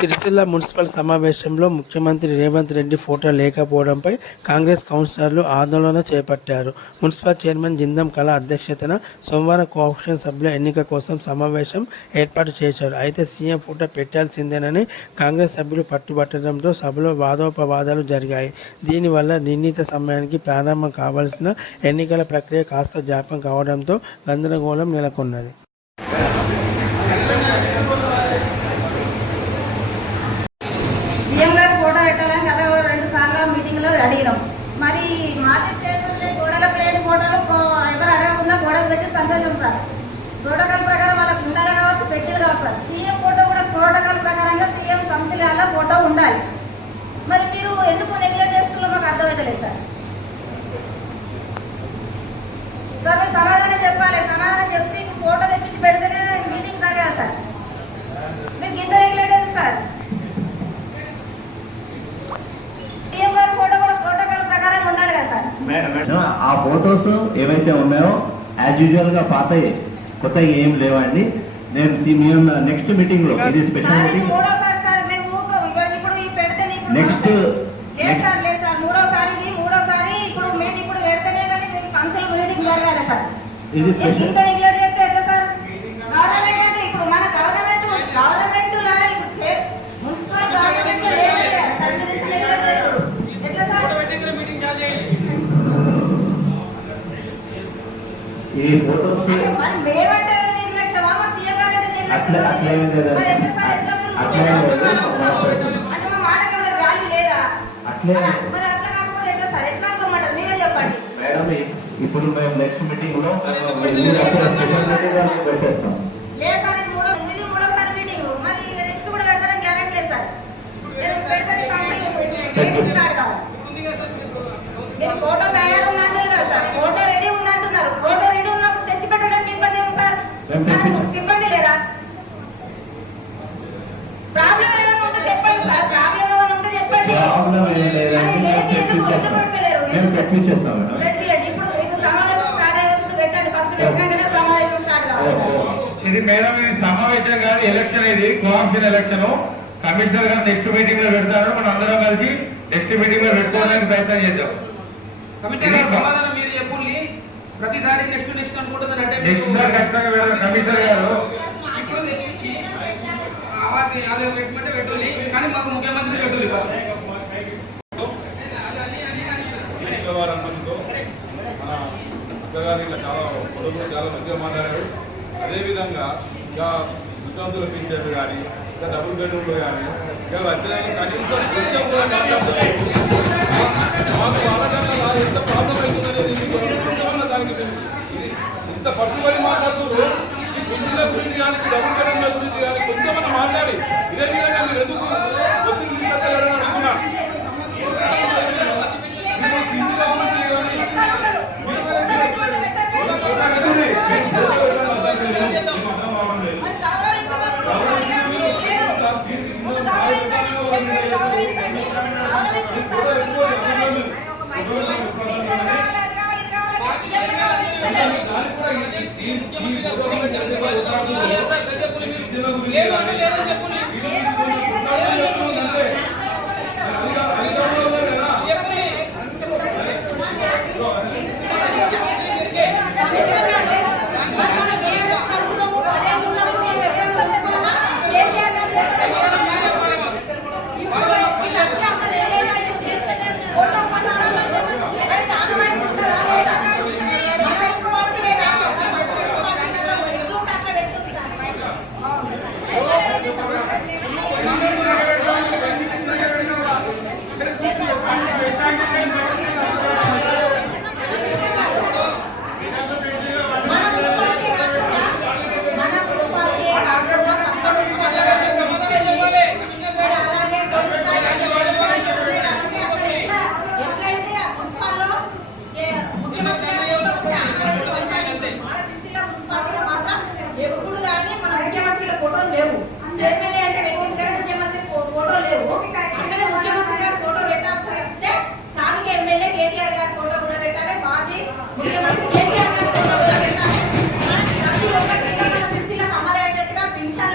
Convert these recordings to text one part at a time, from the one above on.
Sircilla municipal సమావేశంలో ముఖ్యమంత్రి Revanth Reddy photo లేకపోవడంపై Congress కౌన్సిలర్లు ఆందోళన చేపట్టారు. మున్సిపల్ చైర్మన్ జిందం కళ అధ్యక్షతన సోమవారం కోఆప్షన్ సభ్యుల ఎన్నిక కోసం సమావేశం ఏర్పాటు చేశారు. అయితే సీఎం ఫోటో పెట్టాల్సిందేనని కాంగ్రెస్ సభ్యులు పట్టుబట్టడంతో సభలో వాదోపవాదాలు జరిగాయి. దీనివల్ల నిర్ణీత సమయానికి ప్రారంభం కావాల్సిన ఎన్నికల ప్రక్రియ కాస్త జాప్యం కావడంతో గందరగోళం నెలకొన్నది. సీఎం గారు ఫోటో పెట్టాలని కదా 2 సార్లు మీటింగ్లో అడిగినాం. మరి మాజీ చైర్మన్ గోడలకు లేని ఫోటోలు ఎవరు అడగకుండా గోడకు పెట్టి సంతోషం సార్. ప్రోటోకాల్ ప్రకారం వాళ్ళకు ఉండాలి కావచ్చు, పెట్టిలు కావచ్చు సార్. సీఎం ఫోటో కూడా ప్రోటోకాల్ ప్రకారంగా సీఎం కౌన్సిలర్లో ఫోటో ఉండాలి. మరి మీరు ఎందుకు నెగ్లెక్ట్ చేస్తున్నారో మాకు అర్థమవుతలేదు సార్. సార్ మీరు సమాధానం చెప్పాలి. సమాధానం చెప్తే ఫోటో తెప్పించి పెడితేనే మీటింగ్ జరగాలి సార్. మీరు కింద నెగ్లెక్ట్ అయింది సార్. ఆ ఫొటోస్ ఏవైతే ఉన్నాయో యాజ్ యూజువల్ గా పాత కొత్త ఏం లేవండి. నేను నెక్స్ట్ మీటింగ్ లో ఇది స్పెషల్ మీటింగ్ నెక్స్ట్ ఇది స్పెషల్ ఈ ఫోటోస్ మేడం ఇప్పుడు మేము నెక్స్ట్ మీటింగ్ లో పెట్టేస్తాం. ఫోటో తయారు ఉందంటారు కదా సార్. ఫోటో రెడీ ఉందంటున్నారు. ఫోటో రెడీ ఉన్నప్పుడు తెచ్చి పెట్టడానికి ఇబ్బంది ఏమి సార్? సిబ్బంది లేదా? ప్రాబ్లం ఏమైనా ఉంటే చెప్పండి సార్. ప్రాబ్లం ఏమైనా ఉంటే చెప్పండి. ఇప్పుడు సమావేశం స్టార్ట్ అయ్యేటప్పుడు పెట్టండి. ఫస్ట్ పెట్టినాకనే సమావేశం స్టార్ట్ కావాలి. ఇది మేడం ఇది సమావేశం కాదు, ఎలక్షన్. ఇది కోఆప్షన్ ఎలక్షన్. కమిషనర్ గారు నెక్స్ట్ మీటింగ్ లో పెడతారు. మనం అందరం కలిసి నెక్స్ట్ మీటింగ్ లో పెట్టుకోవడానికి ప్రయత్నం చేద్దాం. కమిషనర్ గారు సమాధానం మీరు చెప్పండి. ప్రతిసారి నెక్స్ట్ అనుకుంటున్నారు అంటే నెక్స్ట్ సార్ ఖచ్చితంగా వేరే కమిషనర్ గారు అదే పెట్టమంటే పెట్టాలి, కానీ మాకు ముఖ్యమంత్రి పెట్టాలి. వారంతో మన అక్కగారు ఇలా చాలా పొడుగు చాలా మంచిగా మాట్లాడారు. అదేవిధంగా ఇంకా విద్యార్థులు పెంచారు కానీ ఇంకా డబుల్ బెడ్రూమ్లు కానీ ఇంకా వచ్చేదాన్ని కనీసం కొంచెం కూడా మాట్లాడుతున్నారు. మాకు వాళ్ళకన్నా ఎంత ప్రాబ్లం అవుతుందనేది దానికి ఇంత పట్టుబడి మాట్లాడుతున్నారు. ఈ పింఛన్ల గురించి కానీ డబుల్ బెడ్రూమ్ల గురించి కానీ కొంచెం మాట్లాడి ఇదే విధంగా మీరు ఎందుకు ఒత్తిడి తీసుకెళ్ళాలని అడుగుతున్నా.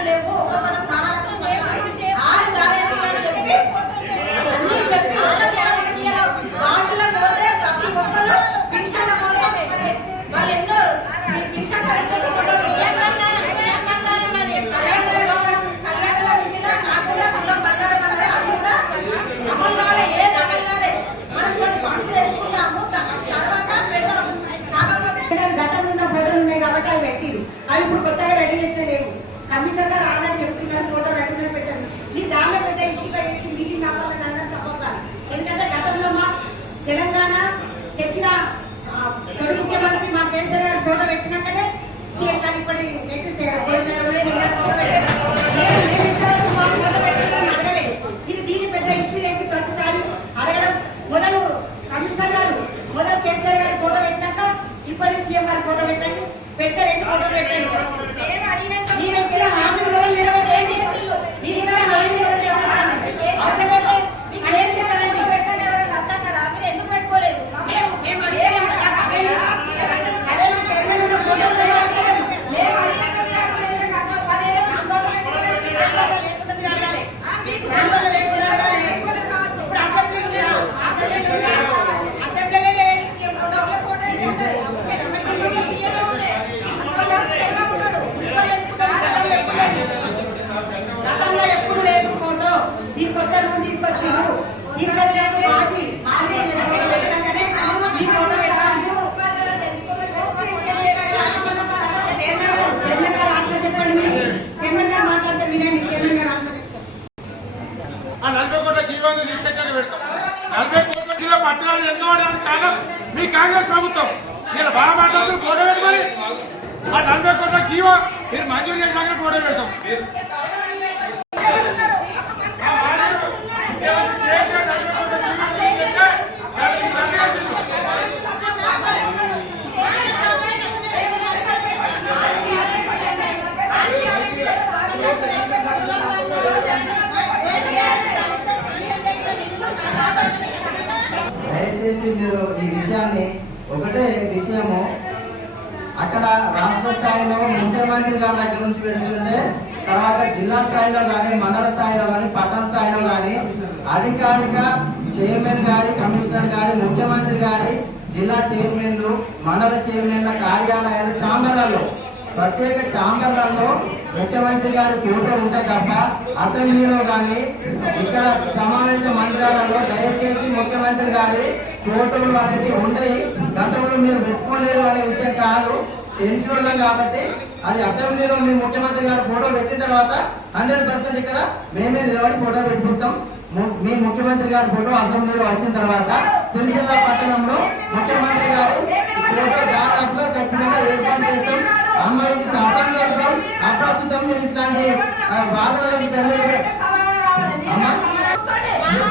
లేవు. ఒక మన ప్రాణాలకు అవి ఇప్పుడు కొత్తగా రెడీ చేస్తే లేవు. కమిషనర్ గారు ఆల్రెడీ చెప్తున్నారు ఫోటో రెడీ మీద పెట్టండి. ఈ దాంట్లో పెద్ద ఇష్యూగా చేసి మీటింగ్ కావాలని అందరూ తప్పకాలి. ఎందుకంటే గతంలో మా తెలంగాణ తెచ్చిన తొలి ముఖ్యమంత్రి మా కేసీఆర్ గారు ఫోటో పెట్టినాకనే సీఎం గారు ఇప్పటి నెట్ అడగలేదు. ఇది దీన్ని పెద్ద ఇష్యూ చేసి ప్రతిసారి అడగడం మొదలు కమిషనర్ గారు మొదలు కేసీఆర్ గారి ఫోటో పెట్టినాక ఇప్పటి సీఎం గారి ఫోటో పెట్టండి. పెట్టే 2 ఫోటోలు పెట్టండి. మీరు ఇచ్చిన హామీ మొదలు నిలబెట్టండి. మీరు ఇచ్చిన హామీ మొదలు నిలబెట్టండి. అవసరమైతే అదేంటి కదండి ఎందుకు పెట్టుకోలేదు? మేము అడిగాము. అదే చైర్మన్ ఉన్న ఫోటోలు మేము అడిగాక మీరు అడగలేదు. పదేళ్ళ ఆందోళన లేకుండా మీరు అడగాలి. ఆందోళన లేకుండా అడగాలి. ఇప్పుడు అసెంబ్లీలో లేదు సీఎం ఫోటో. గతంలో ఎప్పుడు లేదు ఫోటో. ఈ కొత్త రూల్ తీసుకొచ్చారు. తీసుకొచ్చినప్పుడు మాజీ ఫోటో పెట్టాకనే ఈ ఫోటో పెట్టాలి. చైర్మన్ గారు ఆన్సర్ చెప్పండి. మీరు చైర్మన్ గారు మాట్లాడితే వినండి. చైర్మన్ గారు ఆన్సర్ చెప్తారు. ఆ 40 కోట్ల జీవాన్ని తీసుకొచ్చాక పెడతాం. 40 కోట్ల జీవో పట్టణాలు ఎందుకు అవడానికి కారణం మీ కాంగ్రెస్ ప్రభుత్వం. మీరు బాగా మాట్లాడుతూ ఫోటో పెట్టుకొని ఆ 40 కోట్ల జీవో మీరు మంజూరు చేసినాక ఫోటో పెడతాం. దయచేసి మీరు ఈ విషయాన్ని ఒకటే విషయము అక్కడ రాష్ట్ర స్థాయిలో ముఖ్యమంత్రి గారి దగ్గర నుంచి పెడుతుంటే తర్వాత జిల్లా స్థాయిలో కానీ మండల స్థాయిలో కానీ పట్టణ స్థాయిలో కానీ అధికారిక చైర్మన్ గారి కమిషనర్ గారి ముఖ్యమంత్రి గారి జిల్లా చైర్మన్లు మండల చైర్మన్ల కార్యాలయాలు ఛాంబర్లలో ప్రత్యేక ఛాంబర్లలో ముఖ్యమంత్రి గారి ఫోటో ఉంటే తప్ప అసెంబ్లీలో కానీ ఇక్కడ సమావేశ మందిరాలలో దయచేసి ముఖ్యమంత్రి గారి ఫోటోలు అనేది ఉండయి. గతంలో మీరు పెట్టుకోలేదు అనే విషయం కాదు, తెలిసిన కాబట్టి అది అసెంబ్లీలో మీ ముఖ్యమంత్రి గారు ఫోటో పెట్టిన తర్వాత 100% ఇక్కడ మేమే నిలబడి ఫోటో పెట్టిస్తాం. మీ ముఖ్యమంత్రి గారి ఫోటో అసెంబ్లీలో వచ్చిన తర్వాత సిరిసిల్ల పట్టణంలో ముఖ్యమంత్రి గారి ఫోటో దాదాపుగా ఖచ్చితంగా ఏర్పాటు చేస్తాం. అమ్మ ఇది అసందర్భం, అప్రస్తుతం. మీరు ఇట్లాంటి బాధలను అమ్మ